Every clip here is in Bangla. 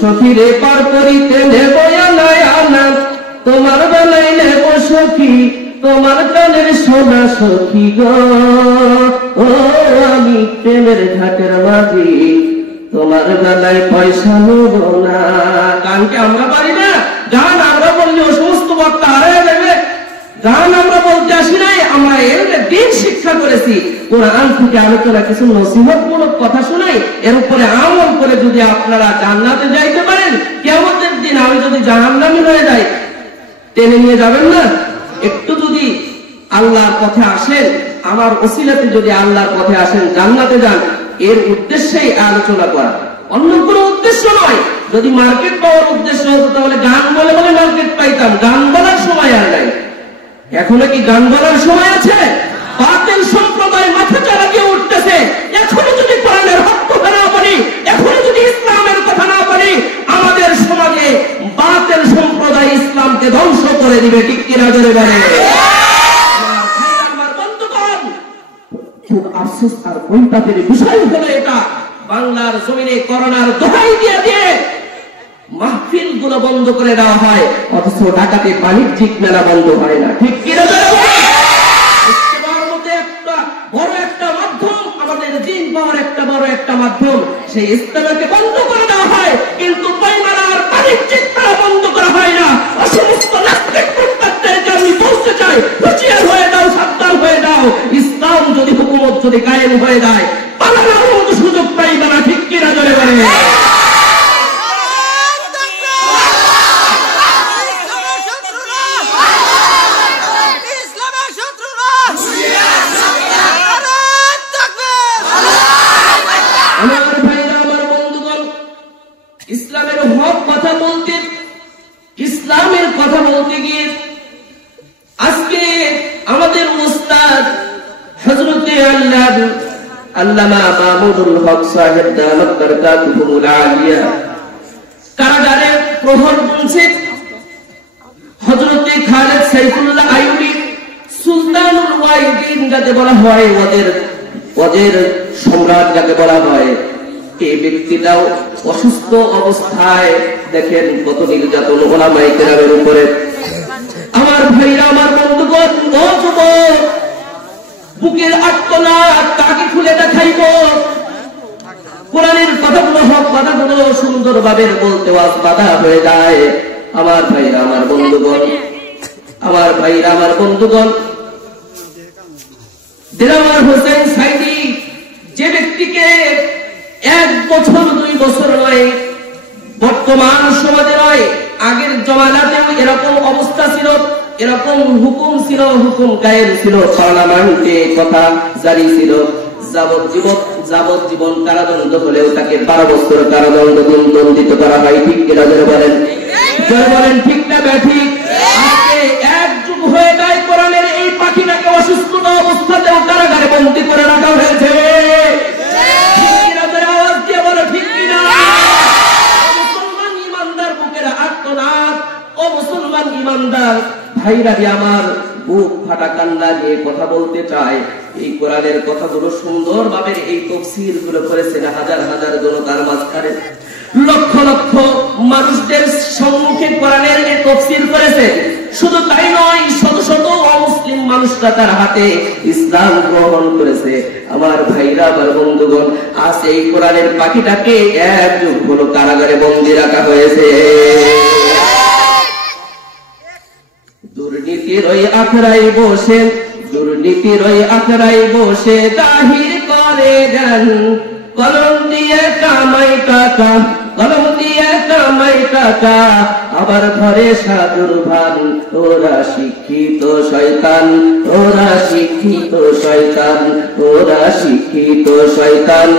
সখীরে পার করিতে নেব না তোমার বেলায় নেব সখী তোমার কানের সোনা সখী গো ও আমি প্রেমের ঘাটের মাঝি তোমার বেলায় পয়সা নেব না। গানকে আমরা পারি না, গান আমরা বললে ও সমস্ত বক্তা হারিয়ে যাবে। গান আমরা বলতে আসি নাই, আমরা এর দিন শিক্ষা করেছি। কোরআন থেকে আলোচনা কিছু নসিহতমূলক কথা শোনাই, এর উপরে আমল করে যদি আপনারা জান্নাতে যাইতে পারেন, কিয়ামতের দিন আমি যদি জাহান্নামী হয়ে যাই টেনে নিয়ে যাবেন না? একটু যদি আল্লাহর পথে আসেন, আমার ওসিলাতে যদি আল্লাহর পথে আসেন, জান্নাতে যান, এর উদ্দেশ্যেই আলোচনা করা, অন্য কোনো উদ্দেশ্য নয়। যদি মার্কেট পাওয়ার উদ্দেশ্য হতো তাহলে গান বলে বলে মার্কেট পাইতাম। গান বলার সময় আর নাই। এখনো কি গান বলার সময় আছে? বাতিল সম্প্রদায় মাথা চারা দিয়ে উঠতেছে। এখনো যদি কোরআনের হক কথা না বলি, এখনো যদি ইসলামের কথা না বলি, আমাদের সমাজে বাতিল সম্প্রদায় ইসলামকে ধ্বংস করে দিবে। ঠিক কিনা জোরে বলে? আমার বন্ধুগণ, খুব আফসোস আর পরিতাপের বিষয় হলো এটা, বাংলার জমিনে করোনার দোহাই দিয়ে দিয়ে মাহফিল গুলো বন্ধ করে দেওয়া হয়, অথচ ঢাকাতে বাণিজ্যিক মেলা বন্ধ হয় না। ঠিক কিনা? ইস্তেমার মতো একটা বড় একটা মাধ্যম, আমাদের জিন পাওয়ার একটা বড় একটা মাধ্যম, সেই ইস্তেমাকে বন্ধ করে দেওয়া হয়, কিন্তু বইমেলার বাণিজ্যিক মেলা বন্ধ করা হয় না। সমস্ত নাস্তিক মুরতাদদেরকে আমি বলতে চাই, হুঁশিয়ার হয়ে যাও, সাবধান হয়ে যাও। ইসলাম যদি হুকুমত যদি কায়েম হয়ে যায়, পালানোর মতো সুযোগ পাইবে না। ঠিক কিনা জোরে বলে? ইসলামের কথা বলতে গিয়ে আজকে আমাদের উস্তাদ হযরতে আল্লামা মামুনুল হক সাহেব দামাত বারাকাতুহুল আলিয়া কারাগারে প্রহর গুনছে। হযরতে খালেদ সাইফুল্লাহ আইয়ুবী সুলতানুল ওয়াইদিন যাকে বলা হয়, ওদের সম্রাট যাকে বলা হয়, এই ব্যক্তিটাও অসুস্থ অবস্থায়, দেখেন কত নির্যাতন ওলামায়ে কেরামের উপরে। আমার ভাইরা, আমার বন্ধুগণ, ও যুবক, বুকের আত্মনাদ তাকে খুলে দেখাইব। কোরআনের কথাগুলো, হক কথাগুলো সুন্দরভাবে বলতে বাধা হয়ে যায়। আমার ভাইরা, আমার বন্ধুগণ, আমার ভাইরা, আমার বন্ধুগণ, দিলওয়ার হোসেন সাইদি যে ব্যক্তিকে 1 বছর 2 বছর নয়, বর্তমান সমাজে নয়, আগের জমানাতেও এরকম অবস্থা ছিল, এরকম হুকুম ছিল, হুকুম কায়েম ছিল, পার্লামেন্টে কথা জারি ছিল। যাবজ্জীবন কারাদণ্ড হলেও তাকে 12 বছর কারাদণ্ড দণ্ডিত করা হয়। ঠিক কিনা জোরে বলেন? জোরে বলেন, ঠিক না ব্যাঠিক? আজকে 1 যুগ হয়ে যায়, কোরআনের এই পাখিটাকে অসুস্থ অবস্থাতেও কারাগারে বন্দী করে রাখা হয়েছে। ইমানদার ভাইরা, আমার বুক ফাটা কান্না নিয়ে কথা বলতে চাই। এই কোরআনের কথাগুলো সুন্দরভাবে এই তাফসীর গুলো করেছেন হাজার হাজার জনতার মাঝখানে, লক্ষ লক্ষ মানুষদের সম্মুখে কোরআনের এই তাফসীর করেছে। শুধু তাই নয়, শত শত অমুসলিম মানুষরা তার হাতে ইসলাম গ্রহণ করেছে। আমার ভাইরা, আমার বন্ধুগণ, আজ এই কোরআনের পাখিটাকে 1 যুগ হলো কারাগারে বন্দী রাখা হয়েছে। দুর্নীতির ওই আখড়ায় বসে, দুর্নীতির ওই আখড়ায় বসে তাহির করে দেন, কলম দিয়ে কামাই টাকা, কলম দিয়ে কামাই টাকা, আবার ঘরে সাধুর ভান। ওরা শিক্ষিত শয়তান, ওরা শিক্ষিত শয়তান, ওরা শিক্ষিত শয়তান,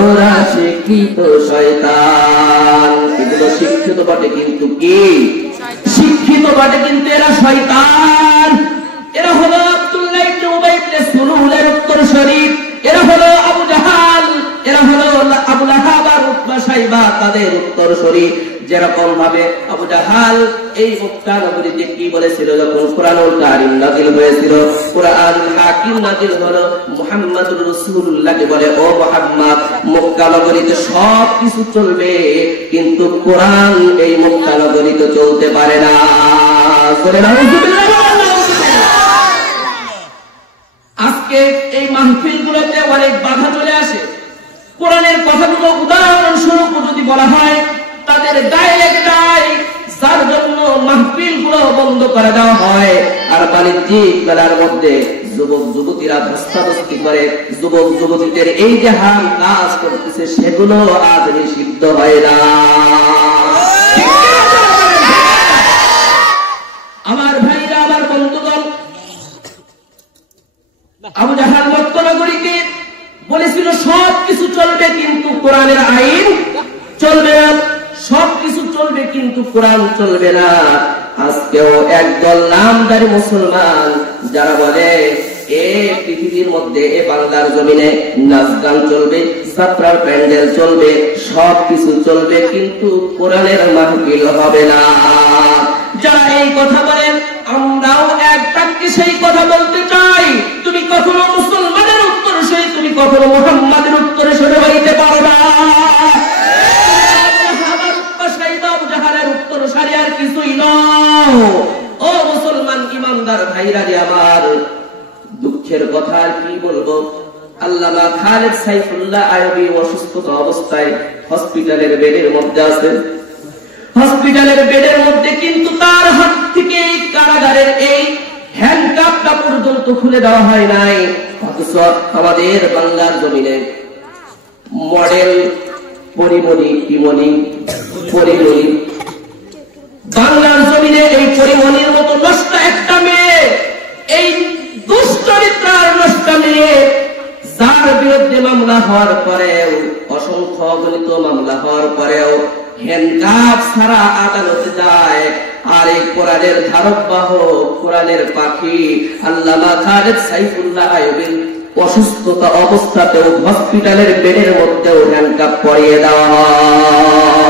ওরা শিক্ষিত শয়তান। এগুলো শিক্ষিত বটে, কিন্তু কি শিক্ষিত বটে, কিন্তু এরা শয়তান। এরা হলো আব্দুল্লাহ ইবনে উবাই ইবনে সুলুলের উত্তরসূরি, এরা হলো আবু জাহাল, এরা হলো আবু লাহাব আর উতবা শাইবা। তাদের উত্তরসূরি। যেরকম ভাবে আবু জাহাল এই মক্কা নগরীতে কি বলেছিল যখন কুরআনুল কারীম নাযিল হয়েছিল, কুরআনুল হাকিম নাযিল হলো, মুহাম্মদুর রাসূলুল্লাহকে বলে, ও মুহাম্মদ, মক্কা নগরীতে সব কিছু চলবে কিন্তু কোরআন এই মক্কা নগরীতে চলতে পারে না। আজকে এই মাহফিলগুলোতে অনেক বাধা চলে আসে। কোরআনের কথাগুলো উদাহরণস্বরূপ যদি বলা হয় তাদের গায়ে লেগে যায়, যার জন্য মাহফিলগুলো বন্ধ করে দেওয়া হয়। আর বাণিজ্যিক মেলার মধ্যে যুবক যুবতীরা ধস্তাধস্তি করে, যুবক যুবতীদের এই যে হাল কাজ করতেছে সেগুলো আজ নিষিদ্ধ হয় না। আমার ভাইরা, আমার বন্ধুগণ, আবু জাহাল মক্কা নগরীতে বলেছিল সবকিছু চলবে কিন্তু কোরআনের আইন চলবে না, সবকিছু চলবে কিন্তু কোরআন চলবে না। আজকেও একদল নামদারি মুসলমান যারা বলে এই পৃথিবীর মধ্যে, এ বাংলার জমিনে নাচ গান চলবে, যাত্রার প্যান্ডেল চলবে, সবকিছু চলবে কিন্তু কোরআনের মাহফিল হবে না। যারা এই কথা বলেন আমরাও এক বাক্যে সেই কথা বলতে চাই, তুমি কখনো মুসলমানের উত্তরসূরি, তুমি কখনো মুহাম্মাদের উত্তরসূরি হইতে পারো না। উত্তরসূরি আর কিছুই নও। ও মুসলমান ইমানদার ভাইরা রে আমার, দুঃখের কথা আর কি বলবো, আল্লামা খালেদ সাইফুল্লাহ আইয়ুবী অসুস্থতা অবস্থায় হসপিটালের বেডের মধ্যে আছেন। হসপিটালের বেডের মধ্যে কিন্তু তার হাত থেকে কারাগারের এই হ্যান্ডকাপটা পর্যন্ত খুলে দেওয়া হয় নাই। অথচ আমাদের বাংলার জমিনে মডেল পরিমণি, পরিমণি, বাংলার জমিনে এই পরিমণির মতো নষ্ট একটা মেয়ে, এই দুশ্চরিত্রার নষ্ট মেয়ে, যার বিরুদ্ধে মামলা হওয়ার পরেও, অসংখ্য গণিত মামলা হওয়ার পরেও হ্যান্ডকাপ ছাড়া আদালতে যায়। আর এই কোরআনের ধারক বাহক, কোরআনের পাখি আল্লামা খালেদ সাইফুল্লাহ আইয়ুবীর অসুস্থতা অবস্থাতেও হসপিটালের বেডের মধ্যেও হ্যান্ডকাপ পরিয়ে দেওয়া হয়।